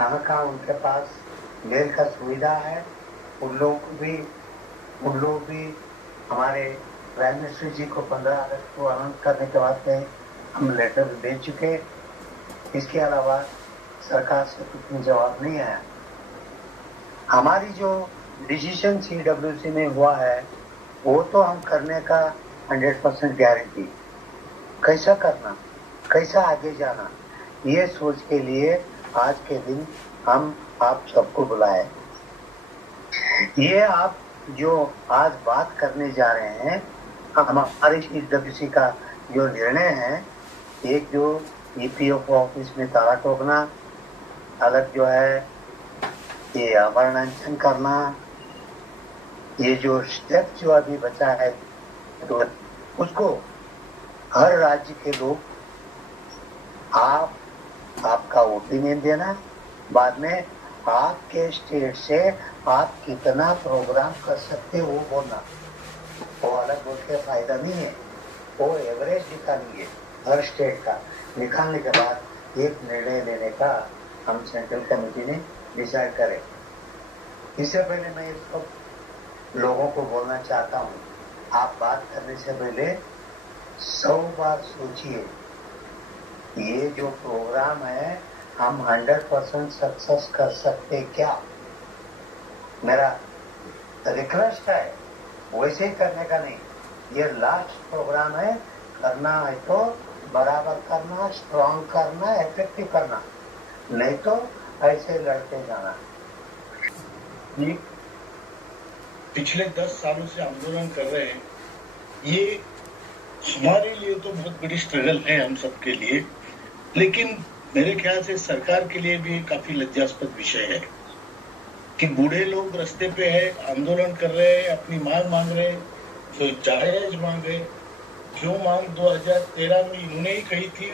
कहाँ कहाँ उनके पास मेल का सुविधा है, उन लोग भी हमारे प्राइम मिनिस्टर जी को 15 अगस्त को अनाउंस करने के बाद में हम लेटर दे चुके। इसके अलावा सरकार से कुछ जवाब नहीं आया। हमारी जो डिसीजन CWC में हुआ है वो तो हम करने का 100% गारंटी। कैसा करना, कैसा आगे जाना, ये सोच के लिए आज के दिन हम आप सबको बुलाए। ये आप जो आज बात करने जा रहे हैं, हमारे CWC का जो निर्णय है, एक जो EPO ऑफिस में ताला ठोकना, अलग जो है ये अवमानन करना, ये जो स्टेप जो अभी बचा है तो उसको हर राज्य के लोग आपका ओपिनियन देना, बाद में आपके स्टेट से आप कितना प्रोग्राम कर सकते हो बोलना। वो अलग बोल के फायदा नहीं है, वो एवरेज निकालिए हर स्टेट का। निकालने के बाद एक निर्णय लेने का हम सेंट्रल कमेटी ने डिसाइड करें। इससे पहले मैं इसको लोगों को बोलना चाहता हूँ, आप बात करने से पहले 100 बार सोचिए, ये जो प्रोग्राम है हम 100% सक्सेस कर सकते क्या। मेरा रिक्वेस्ट है वैसे ही करने का नहीं, ये लास्ट प्रोग्राम है, करना है तो बराबर करना, स्ट्रांग करना, इफेक्टिव करना, नहीं तो ऐसे लड़ते जाना। पिछले 10 सालों से आंदोलन कर रहे हैं, ये हमारे लिए तो बहुत बड़ी स्ट्रगल है हम सबके लिए, लेकिन मेरे ख्याल से सरकार के लिए भी काफी लज्जास्पद विषय है कि बूढ़े लोग रास्ते पे है, आंदोलन कर रहे हैं, अपनी मांग रहे हैं, जो जायज मांग है, जो मांग 2013 में इन्होंने ही कही थी,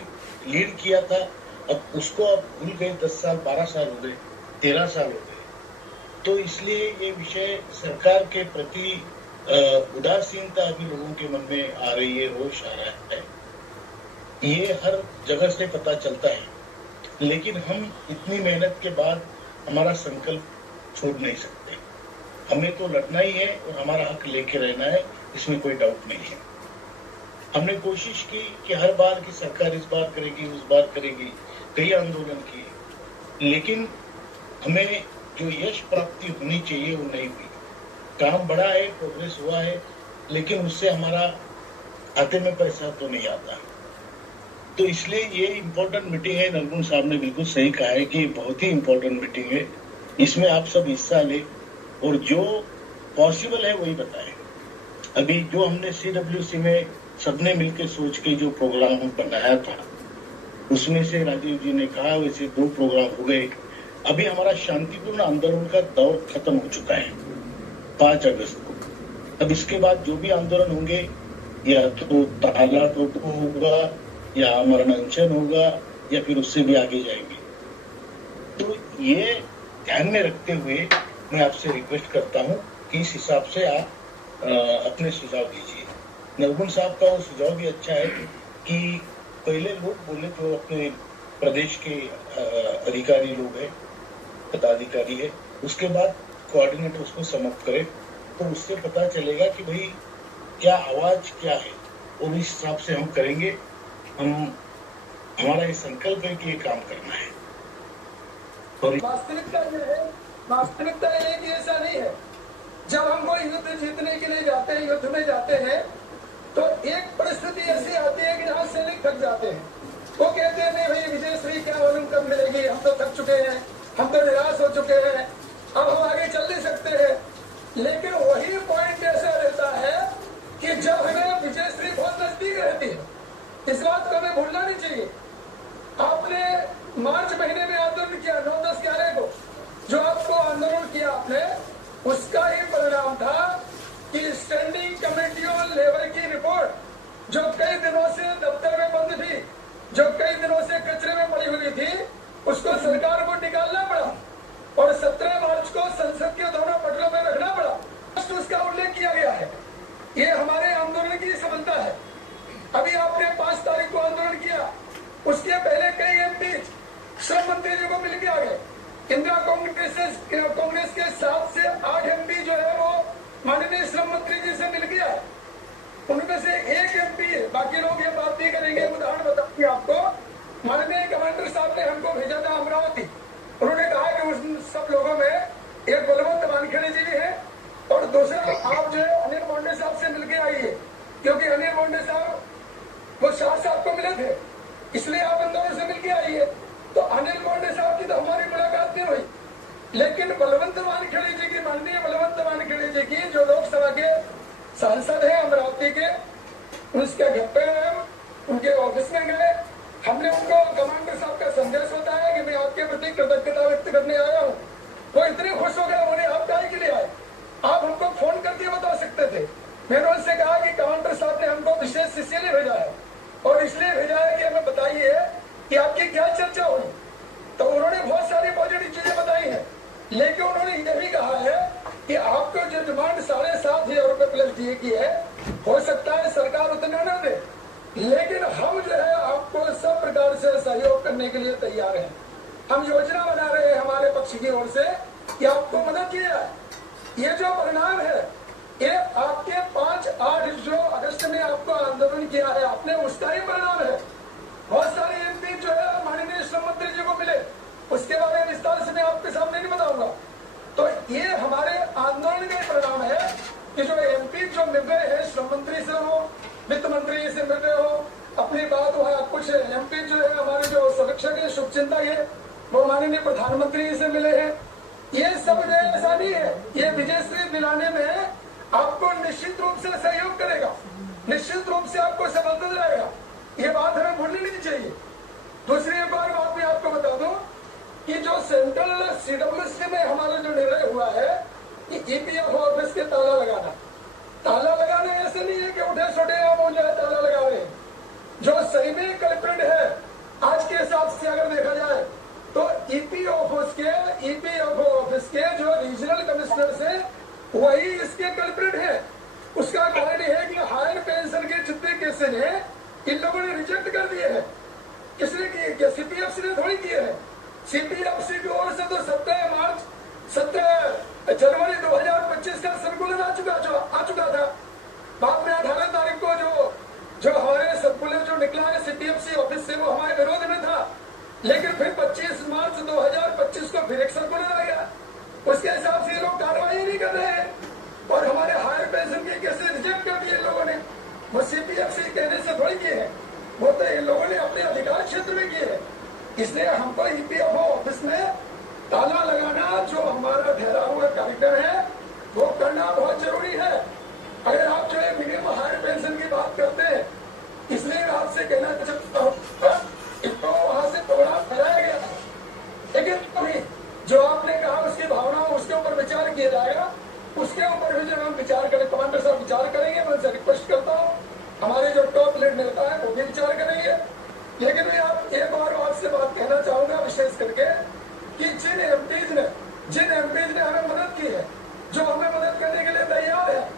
लीड किया था, अब उसको अब भूल गए। 10 साल 12 साल हो गए, 13 साल हो गए। तो इसलिए ये विषय सरकार के प्रति उदासीनता अभी लोगों के मन में आ रही है, रोष आ रहा है। ये हर जगह से पता चलता है, लेकिन हम इतनी मेहनत के बाद हमारा संकल्प छोड़ नहीं सकते। हमें तो लड़ना ही है और हमारा हक लेके रहना है, इसमें कोई डाउट नहीं है। हमने कोशिश की कि हर बार की सरकार इस बार करेगी, उस बार करेगी, कई आंदोलन किए, लेकिन हमें जो यश प्राप्ति होनी चाहिए वो नहीं हुई। काम बड़ा है, प्रोग्रेस हुआ है, लेकिन उससे हमारा खाते में पैसा तो नहीं आता। तो इसलिए ये इम्पोर्टेंट मीटिंग है। नरगुन साहब ने बिल्कुल सही कहा है कि बहुत ही इम्पोर्टेंट मीटिंग है, इसमें आप सब हिस्सा लें और जो पॉसिबल है वही बताएं। अभी जो हमने CWC में सबने मिलकर सोच के जो प्रोग्राम बनाया था, उसमें से राजीव जी ने कहा वैसे 2 प्रोग्राम हो गए। अभी हमारा शांतिपूर्ण आंदोलन का दौर खत्म हो चुका है 5 अगस्त को। अब इसके बाद जो भी आंदोलन होंगे, या तो ताला ठोको होगा, या आमरण अनशन होगा, या फिर उससे भी आगे जाएंगे। तो ये ध्यान में रखते हुए मैं आपसे रिक्वेस्ट करता हूं कि इस हिसाब से आप अपने सुझाव दीजिए। नरगुन साहब का वो सुझाव भी अच्छा है कि पहले लोग बोले तो अपने प्रदेश के अधिकारी लोग हैं, पदाधिकारी है, उसके बाद कोऑर्डिनेटर उसको समाप्त करे, तो उससे पता चलेगा कि भाई क्या आवाज क्या है, और इस हिसाब से हम करेंगे। हमारा ये संकल्प है कि ये काम करना है। और वास्तविकता ये है, वास्तविकता ये कि ऐसा नहीं है। जब हम कोई युद्ध जीतने के लिए जाते हैं, युद्ध में जाते हैं, तो एक परिस्थिति ऐसी आती है कि जहाँ सैनिक थक जाते हैं। वो कहते हैं नहीं भाई विजयश्री क्या मालूम कब मिलेगी, हम तो थक चुके हैं, हम तो निराश हो चुके हैं, अब हम आगे चल नहीं सकते हैं। लेकिन वही पॉइंट ऐसा रहता है कि जब हमें विजयश्री बहुत नजदीक रहती है, इस बात को हमें भूलना नहीं चाहिए। आपने मार्च महीने में आंदोलन किया, 9, 10, 11 को जो आपको आंदोलन किया आपने, उसका ही परिणाम था कि स्टैंडिंग कमेटी ऑन लेबर की रिपोर्ट जो कई दिनों से दफ्तर में बंद थी, जो कई दिनों से कचरे में पड़ी हुई थी, उसको सरकार को निकालना पड़ा और 17 मार्च को संसद के दोनों पटलों में रखना पड़ा। उसका उल्लेख किया गया है। ये हमारे आंदोलन की सफलता है। अभी आपने 5 तारीख को आंदोलन किया, उसके पहले कई MP श्रम मंत्री जी को मिल के आ गए, इंदिरा कांग्रेस के 7 से 8 MP जो है वो माननीय श्रम मंत्री जी से मिल गया। उनमें से एक MP है, बाकी लोग ये बात नहीं करेंगे। उदाहरण बताऊंगी आपको, माननीय कमांडर साहब ने हमको भेजा था अमरावती। उन्होंने कहा कि उस सब लोगों में एक बलवंत वानखेड़े जी भी है और दूसरा आप जो है अनिल बोंडे साहब से मिलकर आइए, क्योंकि अनिल बोंडे साहब वो शाह साहब को मिले थे, इसलिए आप इन दोनों से मिलकर आइए। तो अनिल बोंडे साहब की तो हमारी मुलाकात नहीं हुई, लेकिन बलवंत वानखेड़े जी की, माननीय बलवंत वानखेड़े जी की जो लोकसभा के सांसद हैं अमरावती के, उसके घर पे गए, उनके ऑफिस में गए। हमने उनको कमांडर साहब का संदेश बताया कि मैं आपके प्रति कृतज्ञता व्यक्त करने आया हूँ। वो इतने खुश हो गए, बोले आप काहे के लिए आए, आप हमको फोन करके बता सकते थे। मैंने उनसे कहा कि कमांडर साहब ने हमको विशेष इसलिए भेजा है और इसलिए भेजा है कि हमें बताइए कि आपकी क्या चर्चा हुई। तो उन्होंने बहुत सारी पॉजिटिव चीजें बताई हैं, लेकिन उन्होंने यह भी कहा है कि आपको जो डिमांड 7,500 रुपए प्लस डीए की है, हो सकता है सरकार उतना न दे, लेकिन हम जो है आपको सब प्रकार से सहयोग करने के लिए तैयार हैं। हम योजना बना रहे हैं हमारे पक्ष की ओर से कि आपको मदद की जाए। ये जो परिणाम है ये आपके 5-8 जो अगस्त में आपको आंदोलन किया है आपने, उसका ही परिणाम है। बहुत सारे MP जो है माननीय श्रम मंत्री जी को मिले, उसके बारे में विस्तार से मैं आपके सामने नहीं बताऊंगा। तो ये हमारे आंदोलन का परिणाम है कि जो MP जो मिल रहे हैं, श्रम मंत्री से हो, वित्त मंत्री से मिल रहे हो, अपनी बात हुआ। कुछ MP जो है हमारे जो सुरक्षा के शुभचिंतक है, वो माननीय प्रधानमंत्री से मिले हैं। ये सब ऐसा नहीं है, ये विजयश्री दिलाने में आपको निश्चित रूप से सहयोग करेगा, निश्चित रूप से आपको सफलता दिलाएगा। ये बात हमें भूलनी नहीं चाहिए। दूसरी एक और बात मैं आपको बता दूं कि जो सेंट्रल CWC में हमारा जो निर्णय हुआ है कि EPF ऑफिस के ताला लगाना ऐसे नहीं है कि उठे छोटे आप हो जाए ताला लगा रहे। जो सही में कल्प्रिट है आज के हिसाब से अगर देखा जाए तो EPF ऑफिस के जो रीजनल कमिश्नर से वही इसके कल्प्रिट है। उसका कारण है कि हायर पेंशन के जितने केसेज हैं इन लोगों ने रिजेक्ट कर दिए हैं। किसने किए? क्या CPFC ने थोड़ी किए हैं। CPFC की ओर से तो 17 जनवरी 2025 का सर्कुलर आ चुका था। बाद में 18 तारीख को जो हमारे सर्कुलर जो निकला है CPFC ऑफिस से, वो हमारे विरोध में था, लेकिन फिर 25 मार्च 2025 को फिर एक सर्कुलर आ गया। उसके हिसाब से ये लोग कार्रवाई नहीं कर रहे हैं और हमारे हायर पेंशन के केसेस रिजेक्ट कर दिए लोगों ने। वो CPFC कहने से थोड़ी किए हैं, वो तो इन लोगों ने अपने अधिकार क्षेत्र में किए हैं। इसलिए हमको EPF ऑफिस में ताला लगाना जो हमारा ठहरा हुआ कार्यक्रम है वो करना बहुत जरूरी है। अगर आप जो है मिनिमम हायर पेंशन की बात करते हैं, इसलिए आपसे कहना चाहता हूँ इसको वहां से प्रोग्राम फैलाया गया, लेकिन जो आपने कहा उसकी भावनाओं उसके ऊपर विचार किया जाएगा। उसके ऊपर भी जब हम विचार करें, कमांडर साहब विचार करेंगे, मैं उनसे रिक्वेस्ट करता हूँ, हमारे जो टॉप लीड नेता है वो भी विचार करेंगे। लेकिन मैं आप एक और आपसे बात कहना चाहूंगा विशेष करके कि जिन एमपीज ने हमें मदद की है, जो हमें मदद करने के लिए तैयार है,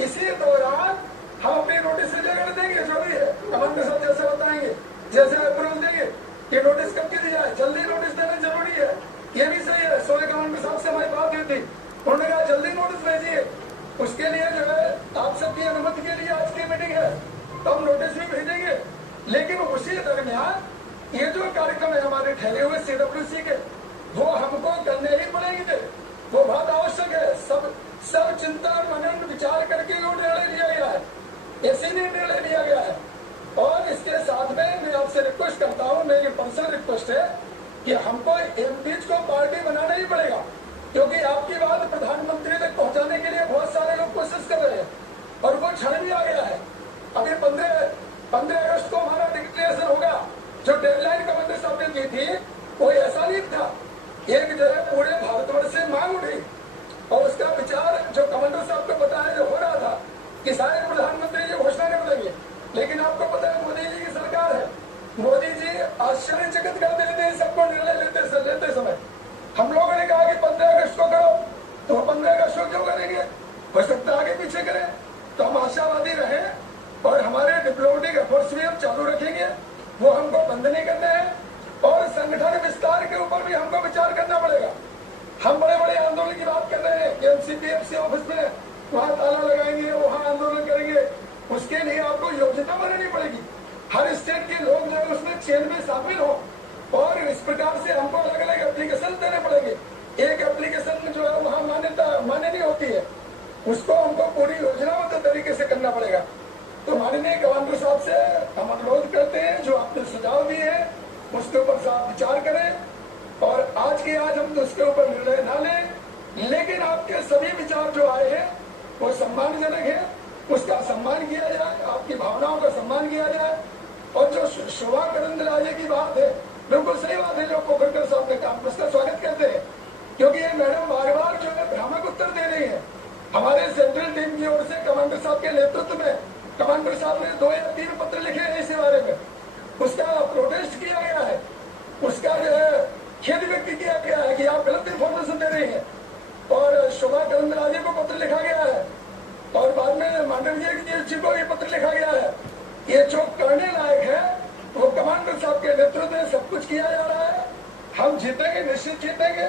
इसी दौरान हम अपनी नोटिस जगह देंगे, जो भी है कमांडर साहब जैसे बताएंगे, जैसे अप्रूवल देंगे कि नोटिस कब की दी जाए। जल्दी नोटिस देना जरूरी है, ये भी सही है। सोए कमांडर साहब से हमारी बात हुई थी, उन्होंने कहा जल्दी नोटिस भेजिए। उसके लिए जो है आप सबकी अनुमति के लिए आज की मीटिंग है, तो हम नोटिस भी भेजेंगे। लेकिन उसी दरमियान ये जो कार्यक्रम है हमारे ठहरे हुए CWC के, वो हमको करने ही पड़ेंगे, वो बहुत आवश्यक है। सब चिंता मनन विचार करके वो निर्णय लिया गया है, ऐसे ही निर्णय लिया गया है। और इसके साथ में मैं आपसे रिक्वेस्ट करता हूँ, मेरी पर्सनल रिक्वेस्ट है कि हमको एमपीज को पार्टी बनाना ही पड़ेगा, क्योंकि आपकी बात प्रधानमंत्री तक पहुंचाने के लिए बहुत सारे लोग कोशिश कर रहे हैं और वो क्षण भी आ गया है। अभी 15 अगस्त को हमारा डिक्लेरेशन होगा, जो डेडलाइन कमांडर साहब ने दी थी कोई ऐसा नहीं था। एक जो है पूरे भारतवर्ष से मांग उठी और उसका विचार जो कमांडर साहब को बताया जो हो रहा था कि शायद प्रधानमंत्री जी घोषणा नहीं करेंगे, लेकिन आपको पता है मोदी जी की सरकार है, मोदी जी आश्चर्यचकित कर देते हैं सबको निर्णय लेते समय। हम लोगों ने कहा कि 15 अगस्त को करो, तो 15 अगस्त को क्यों करेंगे, हो सकता है आगे पीछे करें। तो हम आशावादी रहे और हमारे डिप्लोमेटिक एफर्ट्स भी हम चालू रखेंगे, वो हमको बंद नहीं करने हैं। और संगठन विस्तार के ऊपर भी हमको विचार करना पड़ेगा। आंदोलन करेंगे, उसके लिए आपको योजना बनानी पड़ेगी। हर स्टेट के लोग जो है उसमें चेन में शामिल हो और इस प्रकार से हमको अलग अलग एप्लीकेशन देने पड़ेंगे। एक एप्लीकेशन जो है वहाँ मान्य नहीं होती है, उसको हमको पूरी योजनाबद्ध तरीके से करना पड़ेगा। तो माननीय कमांडर साहब से हम अनुरोध करते हैं, जो आपने सुझाव दिए हैं उसके ऊपर साफ विचार करें और आज के आज हम तो उसके ऊपर निर्णय ना लें, लेकिन आपके सभी विचार जो आए हैं वो सम्मानजनक है, उसका सम्मान किया जाए, आपकी भावनाओं का सम्मान किया जाए। और जो शोभा करंदलाजे की बात है, बिल्कुल सही बात है, जो पोखरकर साहब ने कहा, उसका स्वागत करते हैं, क्योंकि ये मैडम बार बार जो है भ्रामक उत्तर दे रही है। हमारे सेंट्रल टीम की ओर से कमांडर साहब के नेतृत्व में कमांडर साहब ने 2 या 3 पत्र लिखे हैं इस बारे में, उसका प्रोटेस्ट किया गया है, उसका जो है खेद व्यक्त किया गया है कि आप गलत इन्फॉर्मेशन दे रही है और शोभा करंदलाजे को पत्र लिखा गया है और बाद में मांडविया जी को ये पत्र लिखा गया है। ये जो करने लायक है वो कमांडर साहब के नेतृत्व में सब कुछ किया जा रहा है। हम जीतेंगे, निश्चित जीतेंगे।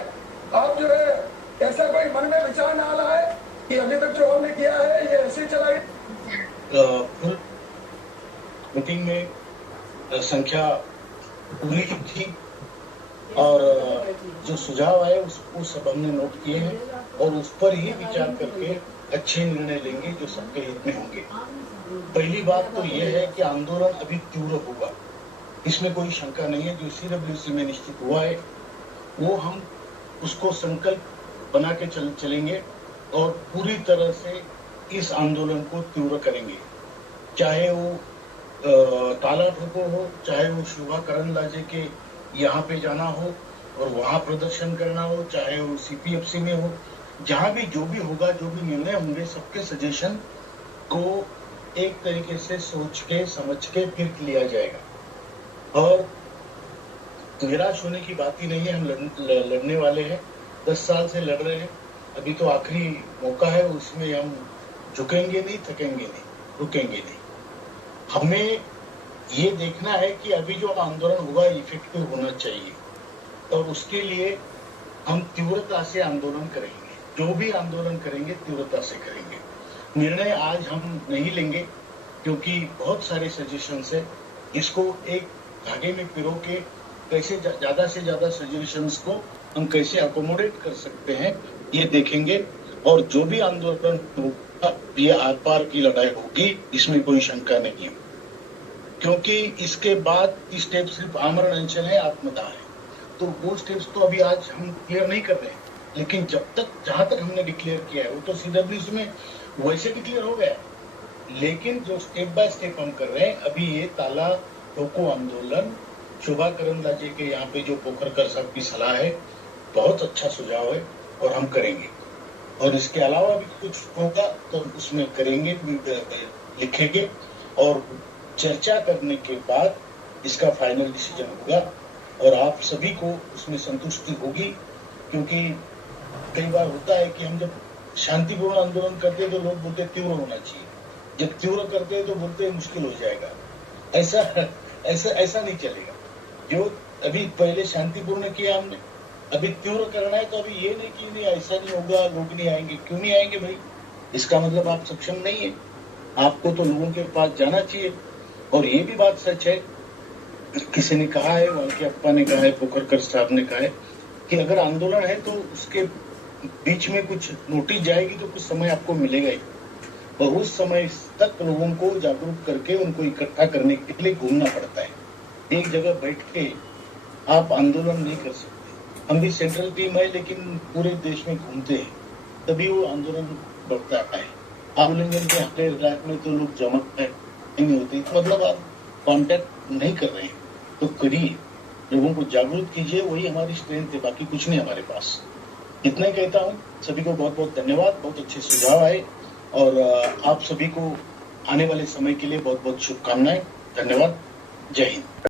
आप जो है ऐसा कोई मन में विचार ना लाए कि अभी तक जो हमने किया है ये ऐसे चला गया। मीटिंग में संख्या पूरी थी और जो सुझाव आए उसको सब हमने नोट किए हैं और उस पर ही विचार करके अच्छे निर्णय लेंगे जो सबके हित में होंगे। पहली बात तो ये है कि आंदोलन अभी तीव्र होगा, इसमें कोई शंका नहीं है। जो CWC में निश्चित हुआ है वो हम उसको संकल्प बना के चलेंगे और पूरी तरह से इस आंदोलन को तीव्र करेंगे, चाहे वो ताला ठोको हो, चाहे वो शोभा करंदलाजे के यहाँ पे जाना हो और वहाँ प्रदर्शन करना हो, चाहे वो CPFC में हो, जहाँ भी जो भी होगा, जो भी निर्णय होंगे, सबके सजेशन को एक तरीके से सोच के समझ के फिर लिया जाएगा। और निराश होने की बात ही नहीं है, हम लड़ने वाले हैं, 10 साल से लड़ रहे हैं, अभी तो आखिरी मौका है, उसमें हम झुकेंगे नहीं, थकेंगे नहीं, रुकेंगे नहीं। हमें ये देखना है कि अभी जो आंदोलन होगा इफेक्टिव होना चाहिए और उसके लिए हम तीव्रता से आंदोलन करेंगे। जो भी आंदोलन करेंगे तीव्रता से करेंगे। निर्णय आज हम नहीं लेंगे क्योंकि बहुत सारे सजेशंस है, इसको एक धागे में पिरो के कैसे ज्यादा से ज्यादा सजेशंस को हम कैसे अकोमोडेट कर सकते हैं ये देखेंगे। और जो भी आंदोलन होगा ये आर पार की लड़ाई होगी, इसमें कोई शंका नहीं है, क्योंकि इसके बाद स्टेप सिर्फ आमरण अनशन है, आत्मदाह है। तो वो स्टेप्स तो अभी आज हम क्लियर नहीं कर रहे हैं, लेकिन जहां तक हमने डिक्लेयर किया है वो तो CWC में वैसे डिक्लेयर हो गया है। लेकिन जो स्टेप बाय स्टेप हम कर रहे हैं, अभी ये ताला ठोको आंदोलन, शोभा करंदलाजे के यहाँ पे जो पोखरकर साहब की सलाह है, बहुत अच्छा सुझाव है और हम करेंगे। और इसके अलावा भी कुछ होगा तो उसमें करेंगे, लिखेंगे और चर्चा करने के बाद इसका फाइनल डिसीजन होगा और आप सभी को उसमें संतुष्टि होगी। क्योंकि कई बार होता है कि हम जब शांतिपूर्ण आंदोलन करते हैं तो लोग बोलते हैं तीव्र होना चाहिए, जब तीव्र करते हैं तो बोलते हैं मुश्किल हो जाएगा। ऐसा नहीं चलेगा। जो अभी पहले शांतिपूर्ण किया हमने, अभी तीव्र करना है तो अभी ये नहीं कि नहीं ऐसा नहीं होगा, लोग नहीं आएंगे। क्यों नहीं आएंगे भाई? इसका मतलब आप सक्षम नहीं है, आपको तो लोगों के पास जाना चाहिए। और ये भी बात सच है, किसी ने कहा है, वहां के अप्पा ने कहा है, पोखरकर साहब ने कहा है कि अगर आंदोलन है तो उसके बीच में कुछ नोटिस जाएगी तो कुछ समय आपको मिलेगा ही, और उस समय तक लोगों को जागरूक करके उनको इकट्ठा करने के लिए घूमना पड़ता है। एक जगह बैठ के आप आंदोलन नहीं कर सकते। हम भी सेंट्रल टीम है लेकिन पूरे देश में घूमते हैं, तभी वो आंदोलन बढ़ता है। आंदोलन के हमारे इलाके में तो लोग जमा नहीं होते, मतलब आप कांटेक्ट नहीं कर रहे हैं तो करिए, लोगों को जागरूक कीजिए, वही हमारी स्ट्रेंथ है, बाकी कुछ नहीं हमारे पास। इतना ही कहता हूँ। सभी को बहुत बहुत धन्यवाद, बहुत अच्छे सुझाव आए और आप सभी को आने वाले समय के लिए बहुत बहुत शुभकामनाएं। धन्यवाद। जय हिंद।